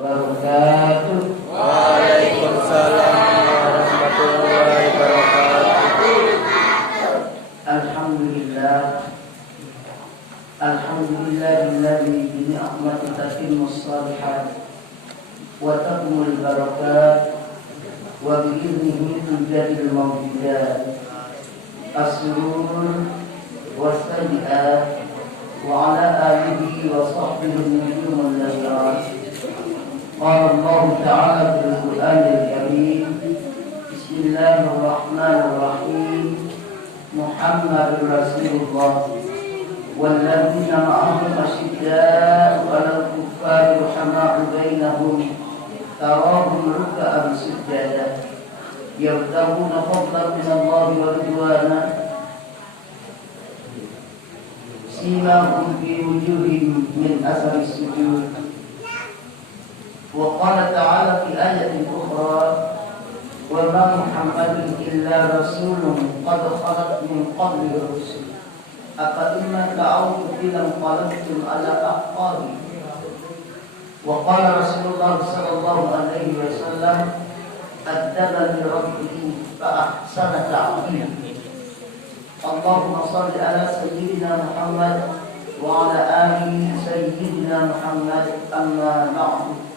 wabarakatuh. Waalaikumsalam warahmatullahi wabarakatuh. Alhamdulillahilladzi bi ni'matihi tatimmus shalihat wa takmulul barakat wa bi idnihi tujadil mawjudat as-surur was-sayyi'at wa ala alihi wa sahbihi nujumun layat. Qala Allah Ta'ala fil Qur'anil Karim, Bismillahirrahmanirrahim, Muhammadur Rasulullah walladzina ma'ahu asyidda'u 'alal kuffari rahama'u bainahum tarahum ruk'an sujada yabtaghuna fadlan minallahi wa ridwana simahum fi wujuhihim min athari sujud. Wa qala ta'ala fi ayatin ukhra wa ma Muhammadun illa rasulun qad khalat min qablihi rusul afa imma ta'awtu bilam qalabtum ala aqabi. Wa qala Rasulullah sallallahu alaihi wasallam addabani rabbi fa ahsana ta'dili. Allahumma salli ala sayyidina Muhammad wa ala ali sayyidina Muhammad, amma ba'du.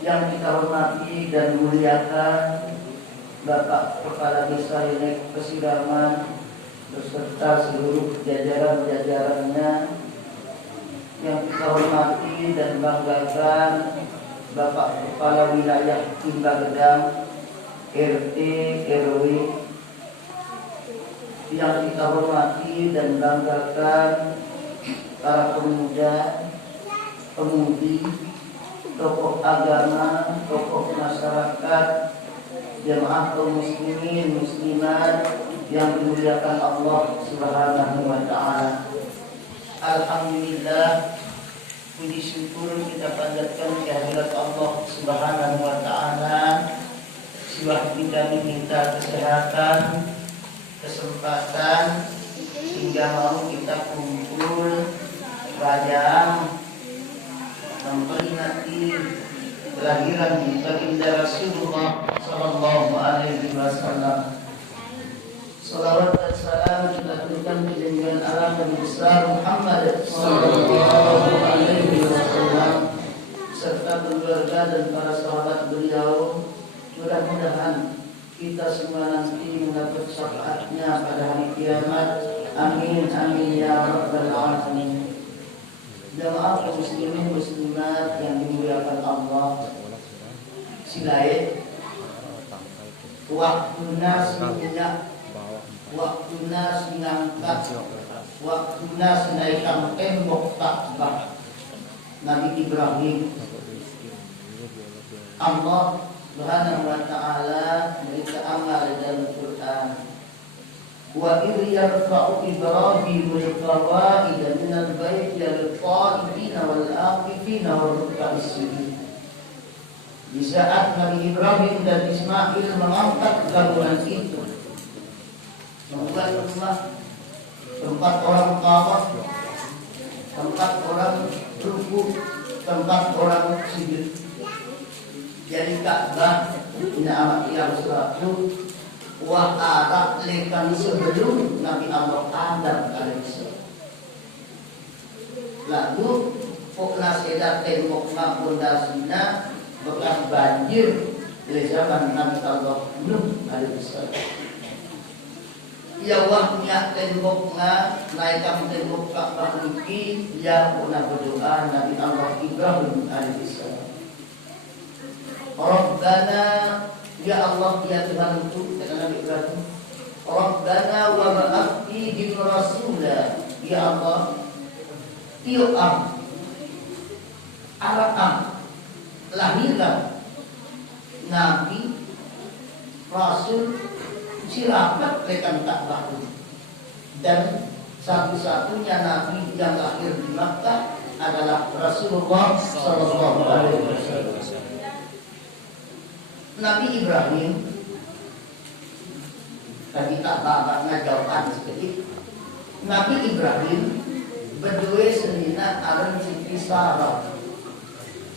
Yang kita hormati dan muliakan Bapak Kepala Desa Lenek Pesiraman beserta seluruh jajaran-jajarannya, yang kita hormati dan banggakan Bapak Kepala Wilayah Cimbagedang, RT, RW, yang kita hormati dan banggakan para pemuda, pemudi, tokoh agama, tokoh masyarakat, jemaah kaum muslimin, muslimat yang dimuliakan Allah Subhanahu wa Ta'ala. Alhamdulillah, puji syukur kita panjatkan kehadirat Allah Subhanahu wa Ta'ala. Siwah kita diminta kesehatan, kesempatan sehingga mau kita kumpul pada memperingati kelahiran baginda Rasulullah sallallahu alaihi wasallam. Salawat dan salam kita berikan kejenjang alam Nabi besar Muhammad sallallahu alaihi wasallam serta keluarga dan para sahabat beliau. Mudah-mudahan kita semua nanti mendapat syafaatnya pada hari kiamat. Amin amin ya rabbal alamin. Jemaah kaum muslimin muslimat yang dimuliakan Allah, silai waktuna sinyak, waktuna sinangkat, waktuna sinaikang tembok Ka'bah Nabi Ibrahim. Allah Subhanahu wa Ta'ala berita amal dalam Quran. Wa idh yarfa'u Ibrahimul qawa'ida minal baiti lit-ta'ifina wal-aqifina war-ruk'is sujud. Di saat Nabi Ibrahim dan Ismail mengangkat bangunan itu, membuat rumah, tempat orang tawaf, tempat orang ruku, tempat orang sujud. Jadi Ka'bah ini amat yang suatu wa arab lekan sebelum Nabi Allah Adam alaihissalam. Lalu pokna seda tembok pondasinya bekas banjir dari zaman Nabi Allah Nuh alaihissalam. Ya wahnya temboknya naikkan tembok Ka'bah niki ya pernah berdoa Nabi Allah Ibrahim alaihissalam. Rabbana ya Allah ya Tuhanku, kata Nabi Ibrahim, Rabbana wa ba'ath fihim rasula, ya Allah tiu'am arakam lahirkan Nabi Rasul sirakat lekan Ka'bah, dan satu-satunya Nabi yang lahir di Makkah adalah Rasulullah sallallahu alaihi wasallam. Nabi Ibrahim tadi tak bakal jawaban sedikit. Nabi Ibrahim berdua senina aran Siti Sarah.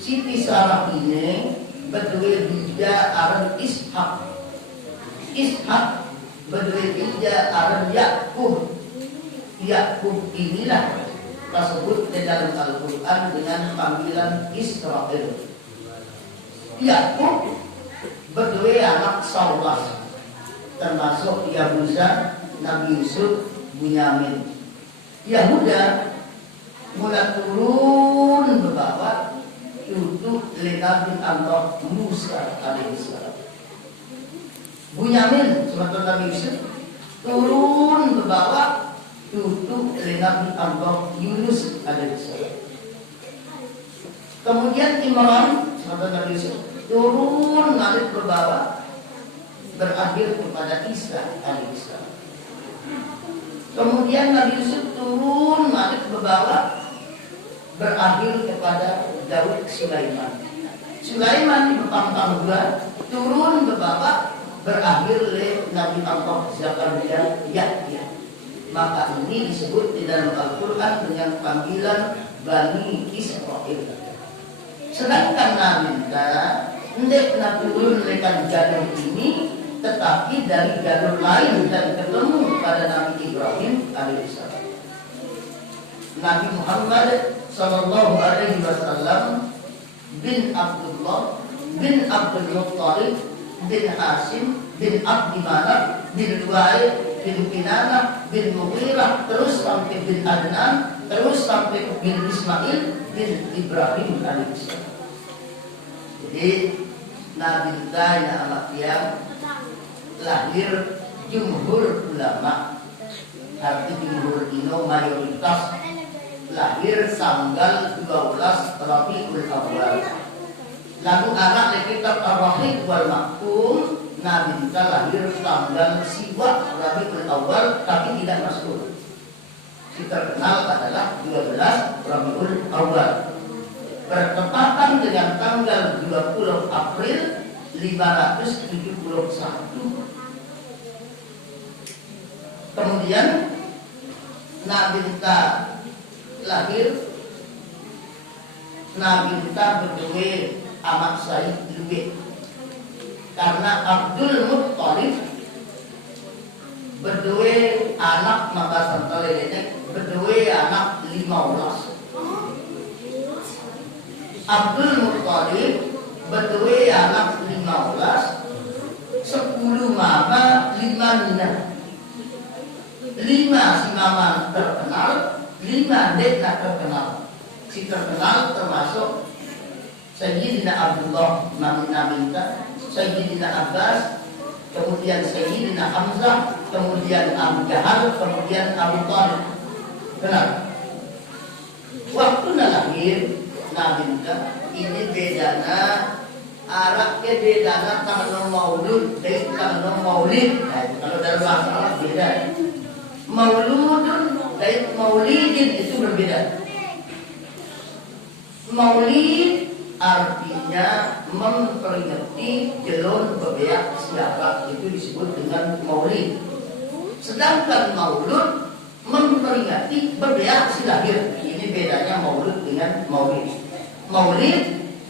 Siti Sarah ini berdua bija aran Ishak. Ishak berdua bija aran Yakub. Yakub inilah tersebut di dalam Al-Quran dengan panggilan Israel. Yakub berdua anak Saulah, termasuk Yahuza, Nabi Yusuf, Bunyamin. Yahuda mulai turun ke bawah untuk Nabi Allah Musa alaihissalam. Bunyamin sebagai Nabi Yusuf turun ke bawah untuk Nabi Allah Yunus alaihissalam. Kemudian Imran sebagai Nabi Yusuf turun naik ke bawah berakhir kepada Isa alaihissalam. Kemudian Nabi Yusuf turun naik ke bawah berakhir kepada Daud Sulaiman. Sulaiman berpangkat dua turun ke bawah berakhir oleh Nabi Allah Zakaria Yahya. Maka ini disebut di dalam Al-Quran dengan panggilan Bani Israel. Sedangkan Nabi tidak turun lekan jalur ini, tetapi dari jalur lain dan ketemu pada Nabi Ibrahim alaihissalam. Nabi Muhammad sallallahu alaihi wasallam bin Abdullah bin Abdul Muttalib bin Hasim bin Abdi Manaf bin Luai bin Kinanah bin Mughirah terus sampai bin Adnan terus sampai bin Ismail bin Ibrahim alaihissalam. Jadi Nabi Daya Amatiyah lahir jumhur ulama, arti jumhur ino mayoritas lahir tanggal 12 Rabiul Awal. Lalu anak kitab Ar-Rahiq wal Mahkum Nabi kita lahir tanggal Siwa Rabiul Awal, tapi tidak masuk. Si terkenal adalah 12 Rabiul Awal. Bertepatan dengan tanggal 20 April 571. Kemudian Nabi kita lahir, Nabi kita berdua amat Said Luwe. Karena Abdul Muttalib berdua anak maka santal ini berdua anak 15. Abdul Muttalib berdua anak 15, 10 mama, 5 nina. 5 si mama terkenal, 5 dek tak terkenal. Si terkenal termasuk Sayyidina Abdullah Nabi kita, Sayyidina Abbas, kemudian Sayyidina Hamzah, kemudian Abu Jahal, kemudian Abu Thalib. Kenal? Waktu lahir Nabi kita ini bedana Arabnya bedana tanggal maulud dari tanggal maulid. Kalau dalam bahasa beda. Mauludun dari maulidin itu berbeda. Maulid artinya memperingati jelon bebeak siapa, itu disebut dengan maulid. Sedangkan maulud memperingati bebeak si lahir. Ini bedanya maulud dengan maulid. Maulid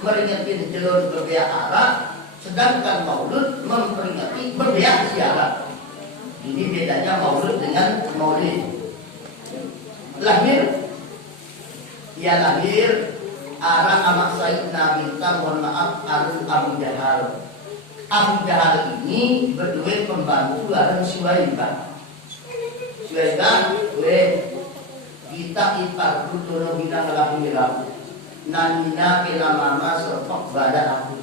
meringati jelon bebeak Arab, sedangkan maulud memperingati bebeak si Arab. Ini bedanya maulud dengan maulid. Lahir, ia lahir arah anak Sayyidina Binta, mohon maaf, Abu Jahal. Abu Jahal ini berdua pembantu bareng Suwaibah. Suwaibah, kita ipar kudono bina kelahiran. Nanina kena mama serpok pada aku.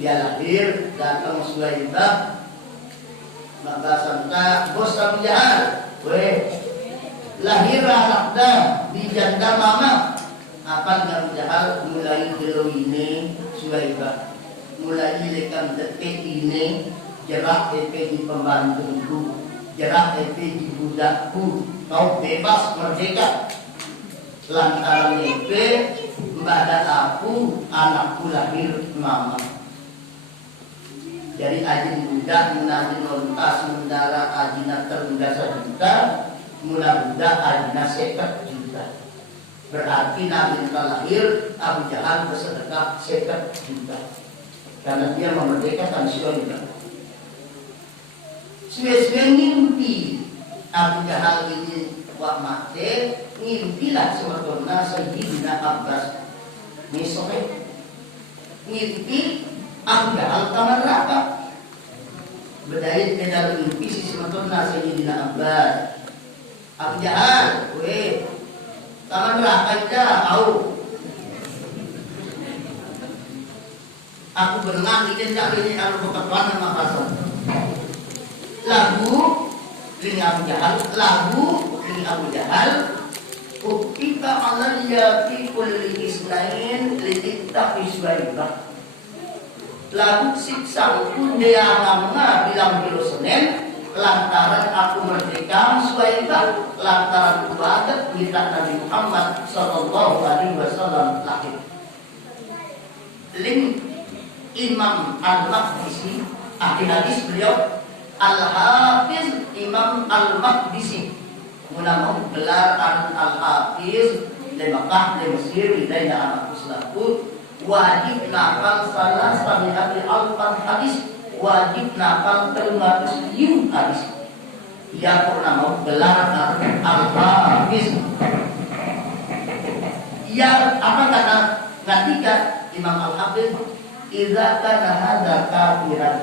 Dia lahir datang Suwaibah, maka sangka bos Abu Jahal, lahir anaknya di janda mama. Apa Abu Jahal mulai dulu ini Suwaibah, mulai lekan detik ini jerak di pembantuku, jerak di budakku, kau bebas merdeka. Lantaran itu pada aku anakku lahir mama. Jadi ajin budak menajin lontas mendara ajina terunda 1 juta, mula budak ajina 1 juta. Berarti Nabi lahir, Abu Jahal bersedekah 50 juta karena dia memerdekakan Sulaiman. Suwe-suwe ngimpi Abu Jahal ini wak mati, ngimpilah sebetulnya Sayyidina Abbas ini sore ngimpi Abu Jahal kamar neraka. Bedait dalam mimpi si sebetulnya Sayyidina Abbas. Abu Jahal, weh, kamar neraka itu tahu. Aku berenang di jendela ini kalau berketuan sama pasal. Lagu ini Abu Jahal, Abu Jahal. Ukita alayya fi kulli isnain liditta iswaibah. Lagu siksa pun dia lama bilang di Senin lantaran aku merdeka Suwaibah lantaran ibadat minta Nabi Muhammad sallallahu alaihi wasallam lahir. Lim Imam Al-Maqdisi ahli hadis beliau Al-Hafiz Imam Al-Maqdisi munamah gelar Al-Hafiz di Makkah, di Mesir, di daerah Islamku wajib nafal salah sabihati alfan hadis, wajib nafal 300 hadis. Ia pernah mau gelar Al-Hafiz. Ia apa kata ketika Imam Al-Hafiz idza kana hadza kafiran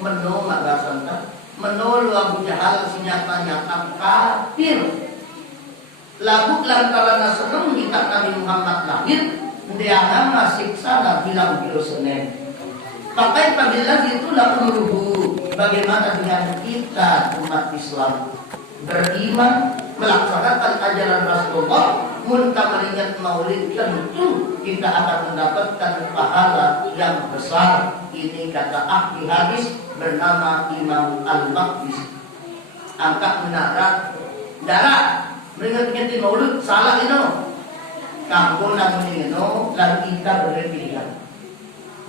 menolak rasanta menolak Abu Jahal sinyata-nyata kafir lagu lantaran seneng kita Nabi Muhammad lahir dia nama siksa Nabi bilang kilo Senin. Pakai panggilan itulah umruhu. Bagaimana dengan kita umat Islam beriman melaksanakan ajaran Rasulullah, muntah mengingat maulid tentu kita akan mendapatkan pahala yang besar. Ini kata ahli hadis bernama Imam Al-Maqdisi. Angkat menara darah mengingat maulid salah ini. Kampung nang meningeno lan kita berpilihan.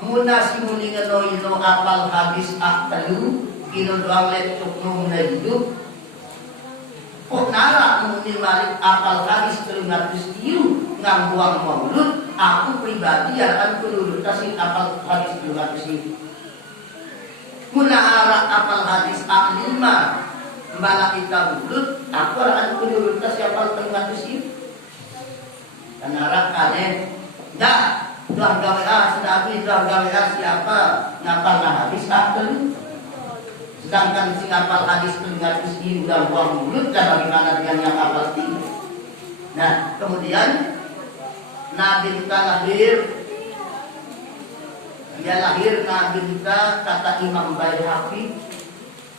Muna si meningeno ino apal hadis aktalu ino doang lecok muna hidup. Kok nara muni malik apal hadis 300 iu ngangguang maulud. Aku pribadi akan pelurut kasih apal hadis 300 iu. Muna arah apal hadis A5 mbala kita mulut. Aku akan pelurut kasih apal 300 iu. Karena kalian dah telah gawe telah gawe siapa ngapal hadis akal. Sedangkan si ngapal hadis 300 ini udah buang mulut dan bagaimana dengan yang hafal tinggi. Nah kemudian Nabi kita lahir, dia lahir Nabi kita kata Imam Baihaqi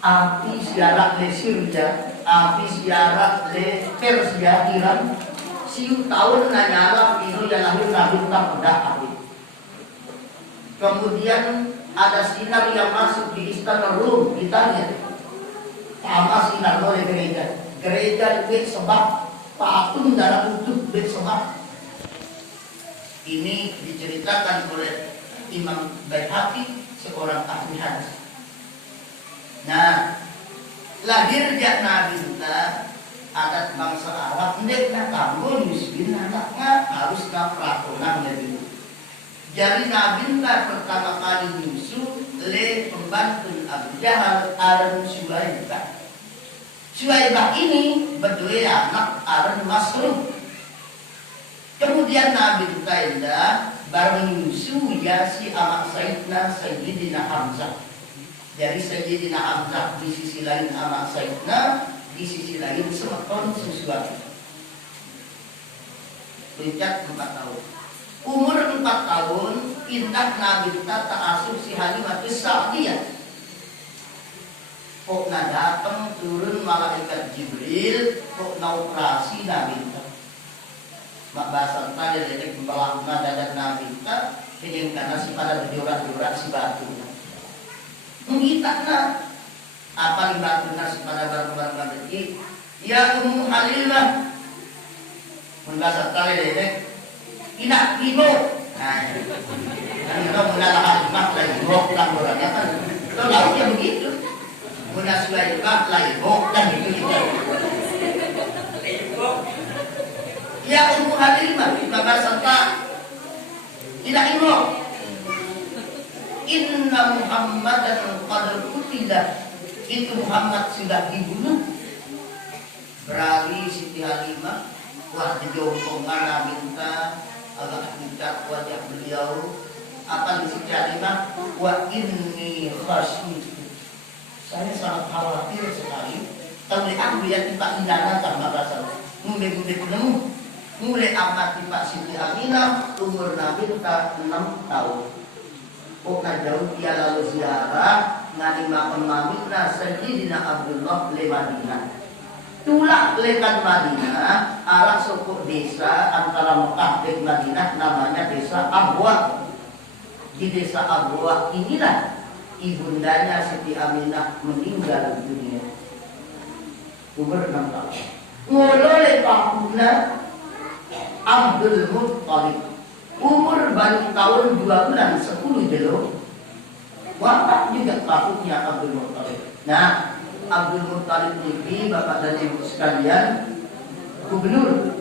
api siarat le Syria, api siarat le Persia Iran. Siu tahun nanyala itu yang lahir Nabi tak pada api. Kemudian ada sinar yang masuk di istana Rum, ditanya sama sinar oleh gereja itu sebab patung darah utuh sebab ini diceritakan oleh Imam Baihaqi seorang ahli hadis. Nah lahirnya Nabi kita adat bangsa Arab ndekna kamu miskin anaknya harus peraturan jadi. Jadi Nabi pertama kali nyusu le pembantu Abu Jahal Aran Suwaibah. Suwaibah ini berdua anak Aran Masruh. Kemudian Nabi Taala baru nyusu ya si anak Sayyidina Hamzah. Dari Sayyidina Hamzah di sisi lain anak Sayyidina, di sisi lain semeton sesuatu. Pencet 4 tahun. Umur 4 tahun, pindah Nabi kita ta'asub si Halimah Sa'diyah. Kok datang turun malaikat Jibril, kok operasi Nabi kita. Mak bahasa tadi dari pembelakang dadat Nabi kita, ingin karena si pada berjorak-jorak si batu. Mengitakna apa yang batu nasi pada barang-barang kecil. Ya Ummu Halimah, bahasa tadi dari inak ibu. Nah, kita mengalah Halimah lagi bok dan orangnya kan. Kalau lautnya begitu. Muna Suwaibah lagi bok dan itu kita. Ya umur halimah maka serta tidak imroh. Inna Muhammadan qad qutila, itu Muhammad sudah dibunuh. Beralih Siti Halimah, wah dijongkongkan minta agak pucat wajah beliau. Apa di Siti Halimah? Wa inni khasyitu, saya sangat khawatir sekali. Kalau aku yang tiba indana sama rasa mulai penemu, mulai amat tiba Siti Aminah umur Nabi tak 6 tahun. Pokoknya jauh dia lalu ziarah ngani makam Aminah Sayyidina Abdullah le Madinah. Tulak lekan Madinah arah suku desa antara Mekah dan Madinah namanya desa Abwa. Di desa Abwa inilah ibundanya Siti Aminah meninggal dunia umur 6 tahun. Ngolole pakuna Abdul Muttalib umur baru tahun 2 bulan 10 jelo. Wafat juga takutnya Abdul Muttalib. Nah, Abdul Muttalib ini Bapak dan Ibu sekalian gubernur.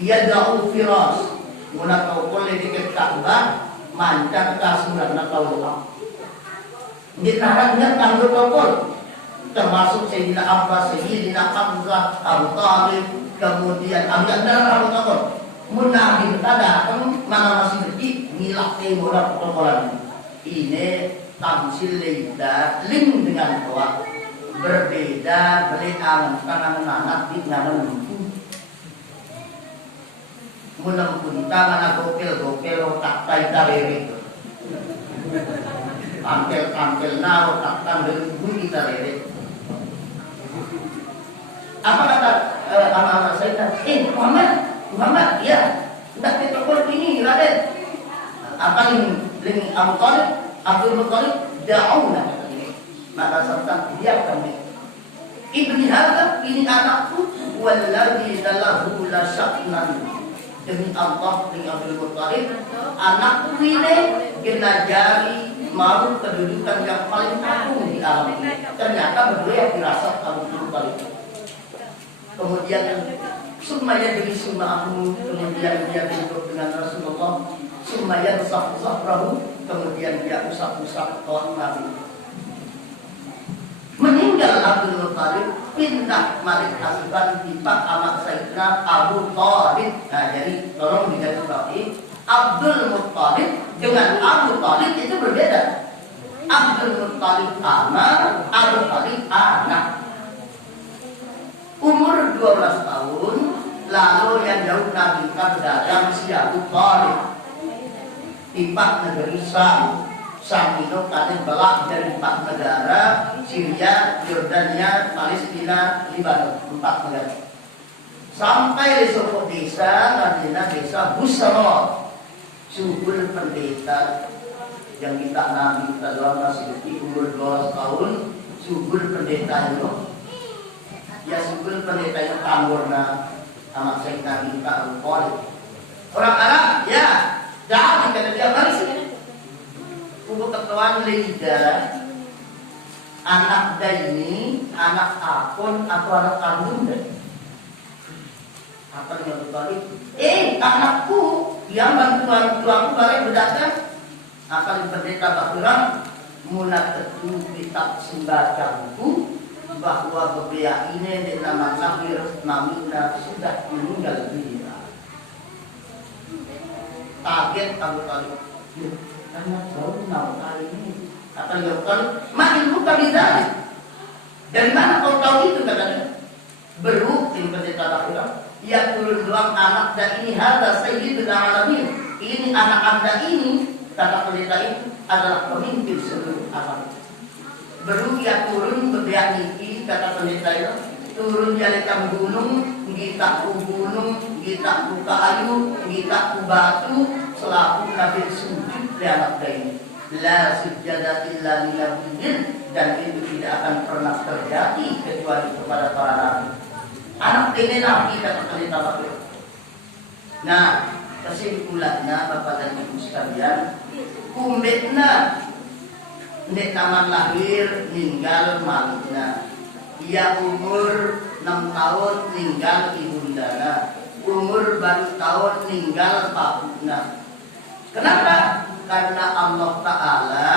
Ia da'u firas muna tokol di Ka'bah mancang kasuran na taulah. Di tahannya tangguh tokol termasuk Sayyidina Abbas, Sayyidina Hamzah, Abu Talib, kemudian Abdul Abu Talib. Munahir tada kan mana masih kecil nilak murah protokolan ini tamsil leda link dengan tua berbeda beriangan tangan anak di tangan lembu munempun tangan gopel otak tai tarere tampil nao tak tampil bunyi tarere. Apa kata anak-anak saya? Muhammad, ya, tidak kita ini Raden. Apa yang Abu Talib, Abdul Muttalib da'una kata ini. Maka serta dia kami. Ibni hadza ini anakku walladzi lahu la syaknan. Demi Allah dengan Abdul Muttalib, anakku ini kena jari mau kedudukan yang paling agung di alam ini. Ternyata berdua yang dirasa Abdul Muttalib. Kemudian Sumaya demi sumahu, kemudian dia duduk dengan Rasulullah. Sumaya usap-usap perahu, kemudian dia usap-usap kawan Nabi. Meninggal Abdul Muttalib, pindah Malik Asban tiba anak Sayyidina Abu Talib. Nah jadi tolong digarisbawahi, Abdul Muttalib dengan Abu Talib itu berbeda. Abdul Muttalib anak, Abu Talib anak. Umur 12 tahun, lalu yang jauh Nabi berdagang si Abu Talib. Tiba negeri Sam itu kalian belak dari 4 negara, Syria, Yordania, Palestina, Libanon, 4 negara. Sampai di sebuah desa, namanya desa Busra, subur pendeta yang kita Nabi kita doang masih di umur 12 tahun, subur pendeta itu. Ya sebelum pendeta yang kamurna anak saya Nabi kita Al-Qalib. Orang Arab ya dah kata dia mari sini. Kubu ketuaan lidah anak ini anak akun atau anak kandung dan apa yang Al-Qalib? Anakku yang bantuan tuaku balik berdatang akan pendeta bakuran munatetu kitab sembacangku bahwa beberapa ini di nama lahir Namina sudah meninggal dunia. Kaget Abu Talib. Karena jauh tahu kali ini. Kata Abu Talib, ilmu kami dari mana kau tahu itu katanya? Beru ini pendeta bakuran. Ya turun doang anak dan ini hadza sayyidul alamin. Ini anak anda ini kata pendeta itu adalah pemimpin seluruh alam. Baru dia turun berdiam niki kata pendeta itu turun dari gunung, kita ku gunung, kita ku kayu, kita ku batu, selaku Nabi sujud di anak ini. La sujada illa lillahil, dan itu tidak akan pernah terjadi kecuali kepada para nabi. Anak ini nabi kata pendeta Bapak. Nah, kesimpulannya Bapak dan Ibu sekalian, kumbetna nek taman lahir ninggal malina. Ia umur 6 tahun ninggal ibundana. umur baru tahun tinggal 46. Kenapa? Karena Allah Ta'ala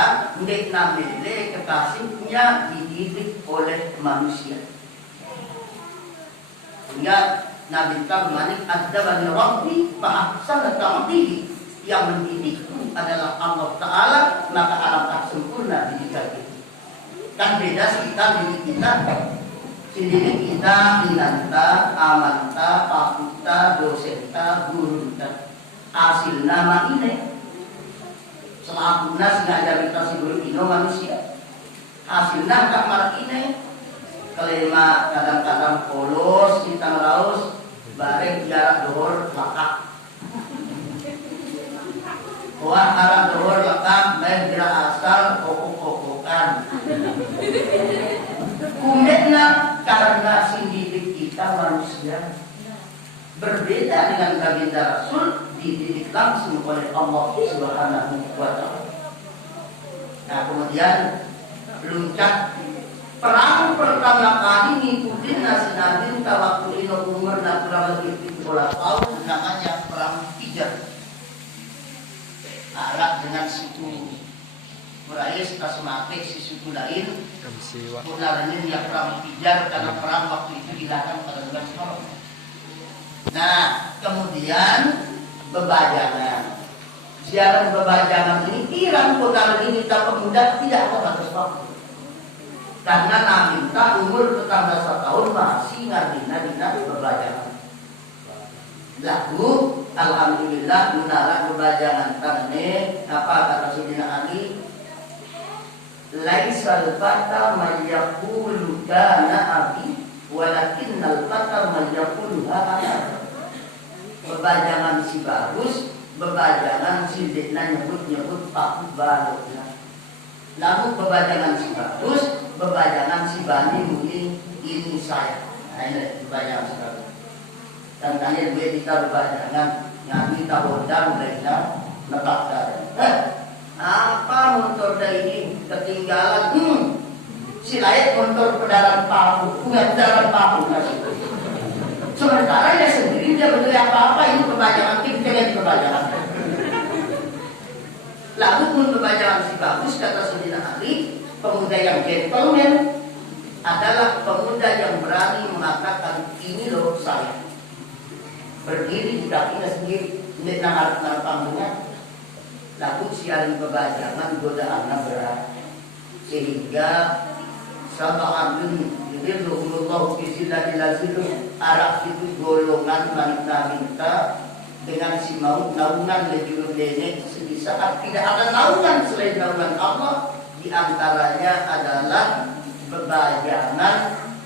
ndik namile kekasihnya dididik oleh manusia. Sehingga Nabi Muhammad adzabani Rabbi fa'ahsana ta'dibi, yang mendidikku adalah Allah Ta'ala, maka alangkah sempurna didikan itu. Kan beda kita didik kita. Sendiri kita inanta, amanta, pakuta, dosenta, gurunta. Hasil nama ini selapuna sengaja kita si guru ino manusia. Hasilnya kamar ini kelima kadang-kadang polos kita raus bareng jarak dohor lakak. Wah arah dohor lakak main jarak asal kokok-kokokan. Kumetna karena sindidik kita manusia berbeda dengan baginda Rasul, dididik langsung oleh Allah Subhanahu wa Ta'ala. Nah kemudian luncak perang pertama kali ngikutin nasi Nabi waktu ini umur kurang lebih 17 tahun, namanya perang Hijr. Arab dengan suku Quraisy Tasmatik si suku lain. Sebenarnya dia perang Hijr karena perang waktu itu dilarang pada bulan Haram. Nah, kemudian bebajangan. Siaran bebajangan ini Iran kota ini kita pemuda tidak ada batas waktu. Karena Nabi kita umur bertambah 1 tahun masih ngadina bebajangan. Lalu alhamdulillah gunalah bebajangan karena apa kata Sayyidina Ali? Laisal fata mayyaqulu kana abi walakinnal fata mayyaqulu ana. Bebajangan si bagus, bebajangan si dekna nyebut Pak Baru. Lalu bebajangan si bagus, bebajangan si bani muni ini saya. Nah ini bebajangan si bagus. Dan tanya gue kita bebajangan ngambil tahondang mereka netak dari. Apa motor dari ini ketinggalan? Si lain motor pedaran paku, bukan pedaran paku kasih. Sementara dia sendiri dia beli apa-apa ini kebajangan kita yang kebajangan. Lalu pun kebajangan si bagus kata Sayyidina Ali, pemuda yang gentleman adalah pemuda yang berani mengatakan ini loh saya. Berdiri di kakinya sendiri, tidak narap panggungnya. Lalu siaran kebajangan godaannya berat sehingga sab'atun yudhilluhumullahu fi zillati la zilluh. Arab itu golongan wanita dengan si maut naungan lebih lebih di saat tidak ada naungan selain naungan Allah, di antaranya adalah bebajangan